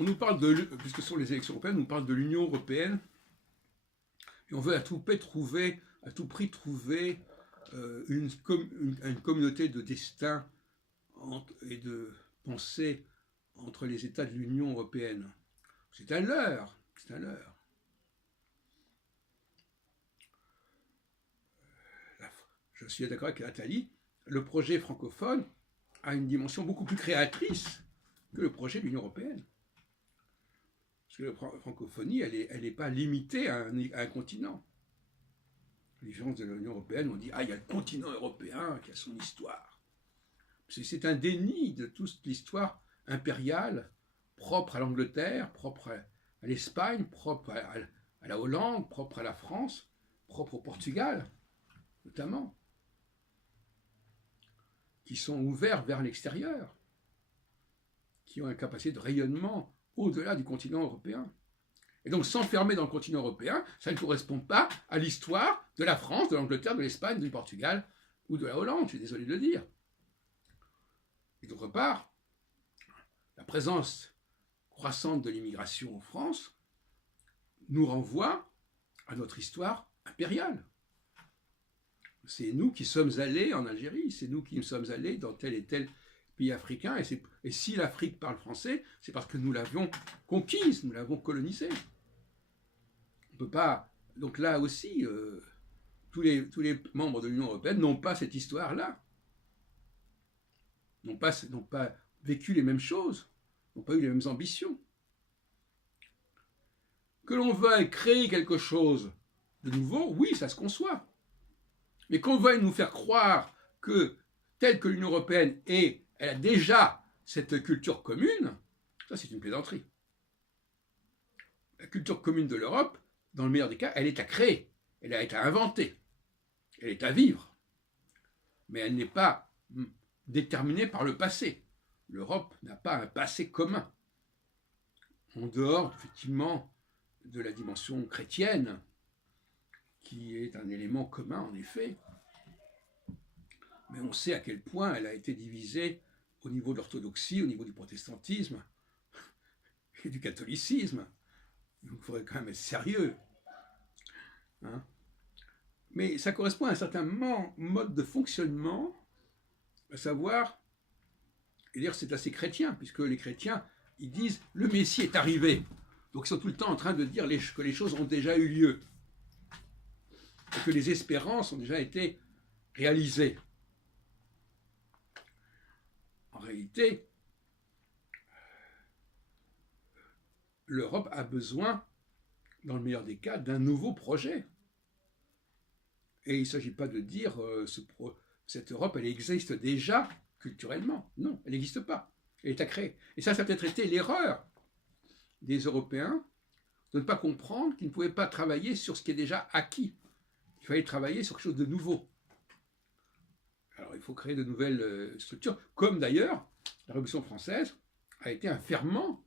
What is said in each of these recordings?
on nous parle puisque ce sont les élections européennes, on nous parle de l'Union européenne, et on veut à tout prix trouver une communauté de destin et de pensée entre les États de l'Union européenne. C'est un leurre, c'est un leurre. Je suis d'accord avec Nathalie, le projet francophone a une dimension beaucoup plus créatrice que le projet de l'Union européenne. Parce que la francophonie, elle n'est pas limitée à un continent. La différence de l'Union européenne, on dit il y a le continent européen qui a son histoire. C'est un déni de toute l'histoire impériale, propre à l'Angleterre, propre à l'Espagne, propre à la Hollande, propre à la France, propre au Portugal, notamment, qui sont ouverts vers l'extérieur, qui ont une capacité de rayonnement au-delà du continent européen. Et donc s'enfermer dans le continent européen, ça ne correspond pas à l'histoire de la France, de l'Angleterre, de l'Espagne, du Portugal ou de la Hollande, je suis désolé de le dire. Et d'autre part, la présence croissante de l'immigration en France nous renvoie à notre histoire impériale. C'est nous qui sommes allés en Algérie, c'est nous qui sommes allés dans tel et tel pays africain, et si l'Afrique parle français, c'est parce que nous l'avions conquise, nous l'avons colonisée. On ne peut pas... Donc là aussi, tous les membres de l'Union européenne n'ont pas cette histoire-là, n'ont pas vécu les mêmes choses, n'ont pas eu les mêmes ambitions. Que l'on veuille créer quelque chose de nouveau, oui, ça se conçoit. Mais qu'on veuille nous faire croire que, telle que l'Union européenne est, elle a déjà cette culture commune, ça c'est une plaisanterie. La culture commune de l'Europe, dans le meilleur des cas, elle est à créer, elle est à inventer, elle est à vivre. Mais elle n'est pas déterminée par le passé. L'Europe n'a pas un passé commun. En dehors, effectivement, de la dimension chrétienne, qui est un élément commun en effet, mais on sait à quel point elle a été divisée au niveau de l'orthodoxie, au niveau du protestantisme et du catholicisme. Donc il faudrait quand même être sérieux. Hein, mais ça correspond à un certain mode de fonctionnement, à savoir, et d'ailleurs c'est assez chrétien, puisque les chrétiens, ils disent « le Messie est arrivé ». Donc ils sont tout le temps en train de dire que les choses ont déjà eu lieu, et que les espérances ont déjà été réalisées. En réalité, l'Europe a besoin, dans le meilleur des cas, d'un nouveau projet. Et il ne s'agit pas de dire cette Europe, elle existe déjà culturellement. Non, elle n'existe pas. Elle est à créer. Et ça a peut-être été l'erreur des Européens de ne pas comprendre qu'ils ne pouvaient pas travailler sur ce qui est déjà acquis. Il fallait travailler sur quelque chose de nouveau. Alors il faut créer de nouvelles structures, comme d'ailleurs la Révolution française a été un ferment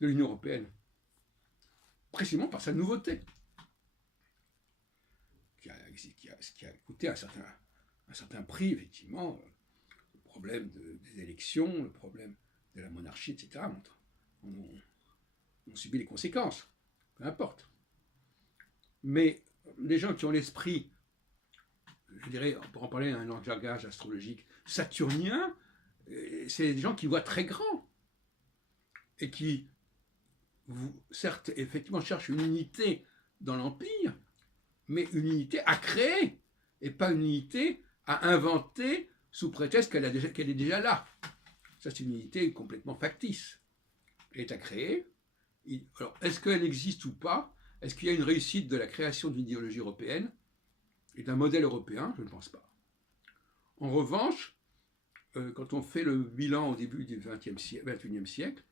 de l'Union européenne, précisément par sa nouveauté, qui a coûté un certain prix, effectivement, le problème des élections, le problème de la monarchie, etc. On subit les conséquences, peu importe. Mais les gens qui ont l'esprit, je dirais, pour en parler un langage astrologique saturnien, c'est des gens qui voient très grand et qui, certes, effectivement, cherchent une unité dans l'Empire, mais une unité à créer et pas une unité à inventer sous prétexte qu'elle est déjà là. Ça, c'est une unité complètement factice. Elle est à créer. Alors, est-ce qu'elle existe ou pas? Est-ce qu'il y a une réussite de la création d'une idéologie européenne et d'un modèle européen? Je ne pense pas. En revanche, quand on fait le bilan au début du XXIe siècle,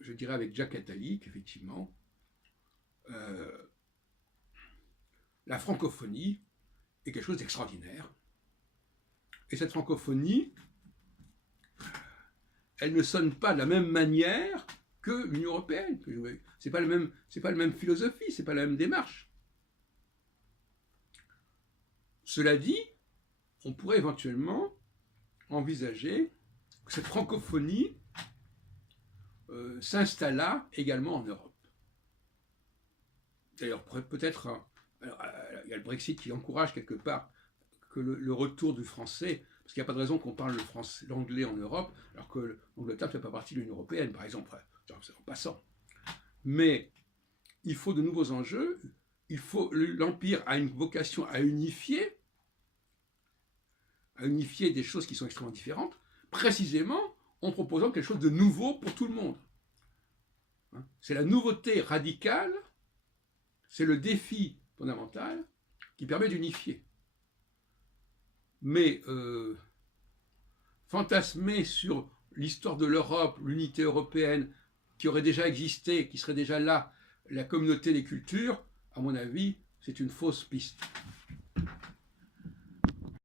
je dirais avec Jacques Attali qu'effectivement, la francophonie est quelque chose d'extraordinaire. Et cette francophonie, elle ne sonne pas de la même manière que l'Union européenne. C'est pas la même philosophie, c'est pas la même démarche. Cela dit, on pourrait éventuellement envisager que cette francophonie s'installa également en Europe. D'ailleurs, peut-être, il y a le Brexit qui encourage quelque part que le retour du français, parce qu'il n'y a pas de raison qu'on parle l'anglais en Europe, alors que l'Angleterre ne fait pas partie de l'Union européenne, par exemple, c'est en passant. Mais il faut de nouveaux enjeux, l'Empire a une vocation à unifier des choses qui sont extrêmement différentes, précisément en proposant quelque chose de nouveau pour tout le monde. C'est la nouveauté radicale, c'est le défi fondamental qui permet d'unifier. Mais fantasmer sur l'histoire de l'Europe, l'unité européenne qui aurait déjà existé, qui serait déjà là, la communauté des cultures, à mon avis, c'est une fausse piste.